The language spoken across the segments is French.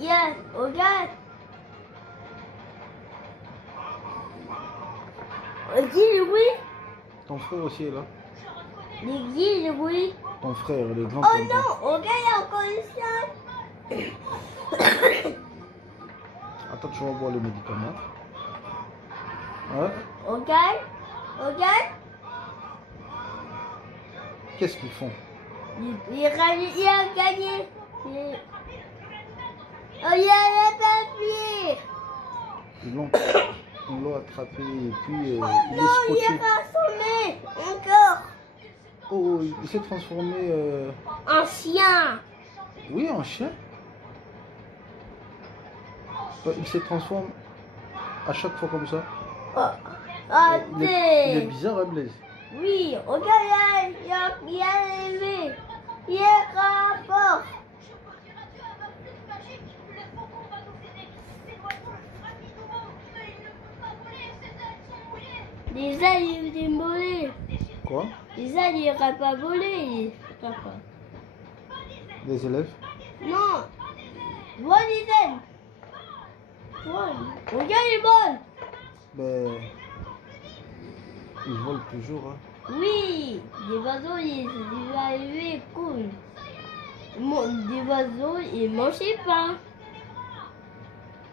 Yeah, regarde. Dis oui. Ton frère aussi est là. Dis oui. Ton frère, le grand Oh tonton. non, regarde, il y a encore une salle. Attends, tu vas boire le médicament. Hein? Regarde. Regarde. Qu'est-ce qu'ils font? Il a gagné. Oh, il y a les papiers. Ils l'ont attrapé et puis il Oh est non, il scotché. est rassemblé. Encore. Oh, il s'est transformé. Un chien. Oui, en chien. Il se transforme à chaque fois comme ça. Oh, Il est bizarre, hein, Blaise. oui, regarde, il a levé. Il est rapport. Les ailes, il est volé. Quoi? Les ailes, il n'ira pas voler. Papa. Les élèves? Non. Vois les ailes. Regarde les vols. Ben, ils volent toujours. Hein. Oui, des oiseaux, ils arrivaient cool. Des oiseaux, ils mangeaient pas.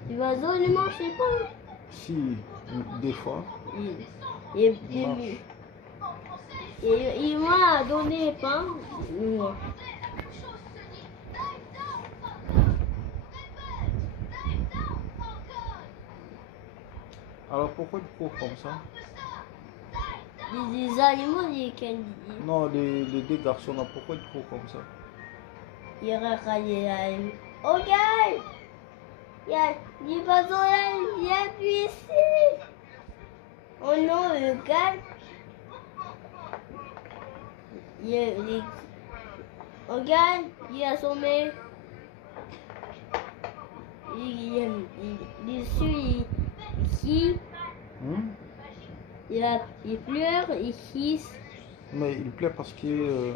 Les oiseaux ne mangeaient pas. Si, des fois. Et il m'a donné pain. Alors pourquoi tu cours comme ça? Les animaux, les candies. Non, les deux garçons là, pourquoi tu cours comme ça? Il regarde. Regarde! Il y a des oiseaux là, il y a plus ici. Oh non, regarde. Regarde, il a sommeil. Il suit ici. Il pleure ici. Mais il pleure parce que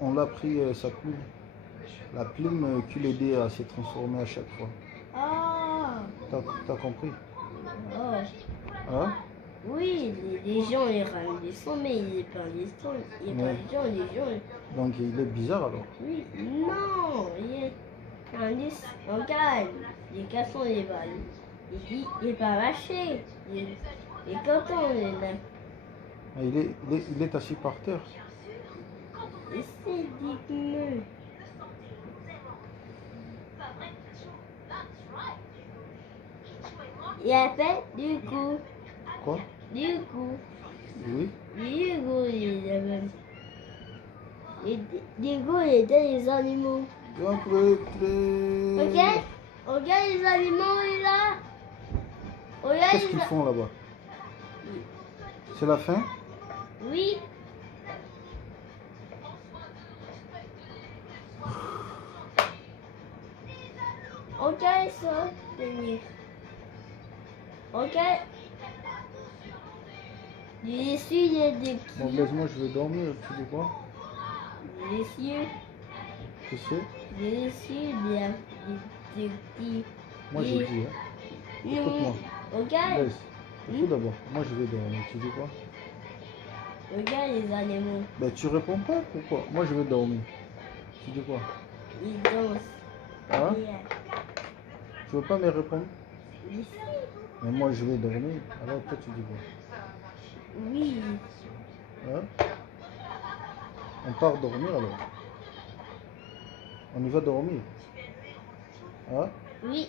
on l'a pris sa plume. La plume qui l'aidait à se transformer à chaque fois. Ah! T'as compris? Oh. Hein? Oui, les gens ils rament des sons, mais ils parlent des sons. Ils parlent des gens, les gens. Donc il est bizarre alors? Oui, non, il est un lisse. Regarde, les garçons ils valent. Il est pas vaché. Il est content, il est là. Il est assis par terre. Et c'est digne. Il a fait du coup. Quoi? Du coup. Oui. Du coup, il est même. Du coup, il est dans les animaux. Ok? Regarde les animaux, il est là. Regarde Qu'est-ce qu'ils font là-bas? C'est la fin? Oui. Regarde ça, Denis. Regarde. Les yeux, il y a des Bon, petits. laisse-moi, je vais dormir. Tu dis quoi? Les yeux. Tu sais? Les yeux, il y a des petits. Moi, j'ai dit, hein. Écoute-moi. Regarde. Laisse. Écoute d'abord. Moi, je vais dormir. Tu dis quoi? Regarde les animaux. Ben, tu réponds pas. Pourquoi? Moi, je vais dormir. Tu dis quoi? Ils dansent. Hein? Yeah. Tu veux pas me répondre? Ici. Mais moi, je vais dormir. Alors, toi, tu dis quoi? Oui. Hein? On part dormir alors. On y va dormir. Hein? Oui.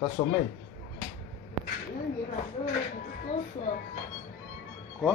T'as sommeil? Non, les oiseaux, ils sont trop forts. Quoi?